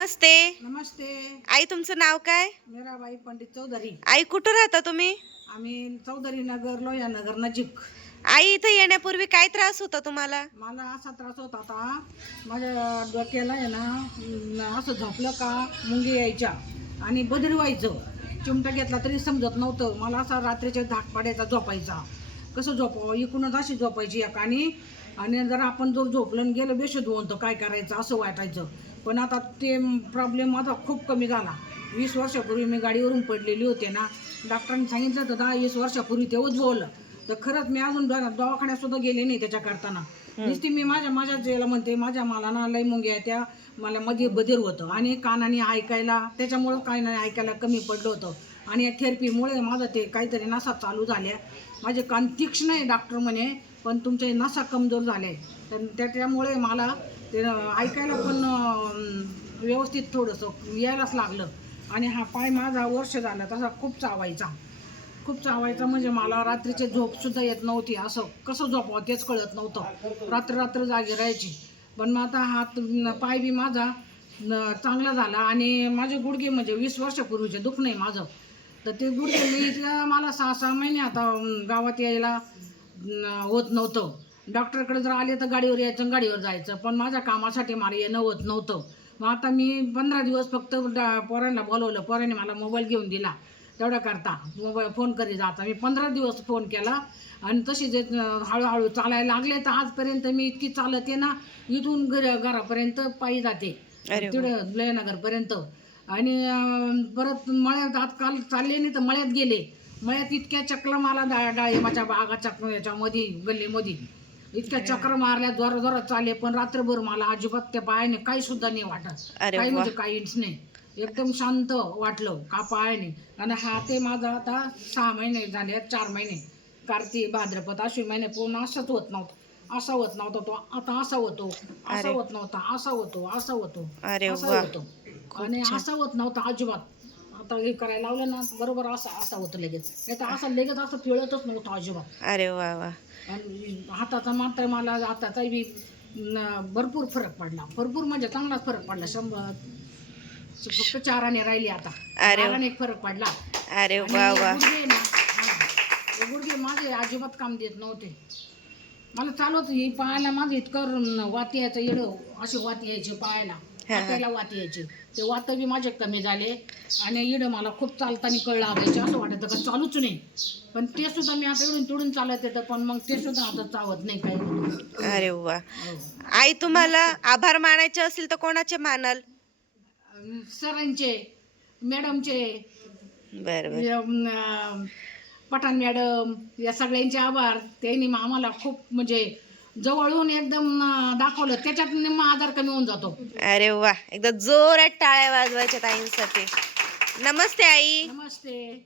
नमस्ते. नमस्ते. आई तुमचं नाव काय? मीराबाई पंडित चौधरी. आई कुठं राहता तुम्ही? आम्ही चौधरी नगर लोया नगर नजीक. आई इथं येण्यापूर्वी काय त्रास होता तुम्हाला? मला असा त्रास होत होता माझ्या डोक्याला आहे ना असं झोपलं का मुंगी यायच्या आणि बदरी व्हायचं चिमटा घेतला तरी समजत नव्हतं. मला असा रात्रीच्या धाक पाडायचा झोपायचा. कसं झोपावं? इकडूनच अशी झोपायची एक आणि जर आपण जर झोपलं गेलं बेशुद्ध होऊन तर काय करायचं? असं वाटायचं. पण आता ते प्रॉब्लेम माझा खूप कमी झाला. वीस वर्षापूर्वी मी गाडीवरून पडलेली होते ना डॉक्टरांनी सांगितलं तर दहा वीस वर्षापूर्वी ते उद्भवलं तर खरंच मी अजून दवा- दवाखान्यात सुद्धा गेले नाही त्याच्या करताना. नुसती मी माझ्या माझ्याच याला म्हणते माझ्या मला ना लय मुंग्या आहे त्या मला मध्ये बधीर होतं. आणि कानाने ऐकायला त्याच्यामुळं काय नाही ऐकायला कमी पडलं होतं. आणि या थेरपीमुळे माझं ते काहीतरी नसा चालू झाल्या. माझे कान तीक्ष्ण आहे डॉक्टर म्हणे. पण तुमचे नसा कमजोर झाले. तर त्याच्यामुळे मला ते ऐकायला पण व्यवस्थित थोडंसं यायलाच लागलं. आणि हा पाय माझा वर्ष झाला तसा खूप चावायचा. खूप चावायचा म्हणजे मला रात्रीचे झोपसुद्धा येत नव्हती. असं कसं झोपावं तेच कळत नव्हतं. रात्र रात्र जागी राहायची. पण मग आता हात पाय बी माझा चांगला झाला. आणि माझे गुडघे म्हणजे वीस वर्षापूर्वीचे दुख नाही माझं. तर ते गुडघे मी मला सहा सहा महिने आता गावात यायला होत नव्हतं. डॉक्टरकडे जर आले तर गाडीवर यायचं गाडीवर जायचं. पण माझ्या कामासाठी मला येणं होत नव्हतं. मग आता मी पंधरा दिवस फक्त डा- पोरांना बोलवलं. पोरांनी मला मोबाईल घेऊन दिला. तेवढा करता. मोबाईल फोन करी जाता. मी पंधरा दिवस फोन केला. आणि तशी जे हळूहळू चालायला लागले. तर आजपर्यंत मी इतकी चालते ना इथून घर घरापर्यंत पायी जाते. तिकडं लयनगरपर्यंत. आणि परत मळ्यात आज काल चालले नाही तर मळ्यात गेले. मळ्यात इतक्या चक्र मला डा डाळिंबाच्या बागाच्या याच्यामध्ये गल्लीमध्ये. इतक्या चक्र मारल्या जोर जोरात चालले पण रात्रभर मला अजिबात त्या पायाने काही सुद्धा नाही वाटत. अरे काही वा. म्हणजे काहीच नाही. एकदम शांत वाटलं का पायाने. आणि हा ते माझा आता सहा महिने झाले चार महिने. कार्तिक भाद्रपद अश्विन महिने पूर्ण असंच होत नव्हतं. असा होत नव्हता तो. आता असा होतो असा अरे. होत नव्हता असा होतो असा होतो अरे असा वा. होतो. आणि असा होत नव्हता अजिबात. आता हे करायला लावलं ना बरोबर असं असं होतं लगेच. नाही तर असं लगेच असं पिळतच नव्हतं अजिबात. अरे वा वा. आणि हाताचा मात्र मला हाताचा बी न- भरपूर फरक पडला. भरपूर म्हणजे चांगलाच फरक पडला शंभर. फक्त चाराने राहिली आता. अरे वा. चाराने एक फरक पडला. अरे आणि वा वा. गुडघे ना हा, हे गुडघे माझे अजिबात काम देत नव्हते. मला चालवत ही पायाला माझं इतकं वाती यायचं येड अशी वाती यायची पायाला हा. हाताला वाती यायची. ते वात बी माझे कमी झाले आणि इड मला खूप चालताना कळ लागायचे असं वाटायचं का चालूच नाही. पण ते सुद्धा मी आता इडून तिडून चालत येतं पण मग ते सुद्धा आता चावत नाही काही. अरे वा. हो. आई तुम्हाला आभार मानायचे असतील तर कोणाचे मानाल? सरांचे मॅडमचे पठाण मॅडम या सगळ्यांचे आभार. त्यांनी आम्हाला खूप म्हणजे जवळून एकदम दाखवलं. त्याच्यात निम्मा आधार कमी होऊन जातो. अरे वा. एकदा जोरात टाळ्या वाजवायच्या ताईंसाठी. नमस्ते आई. नमस्ते.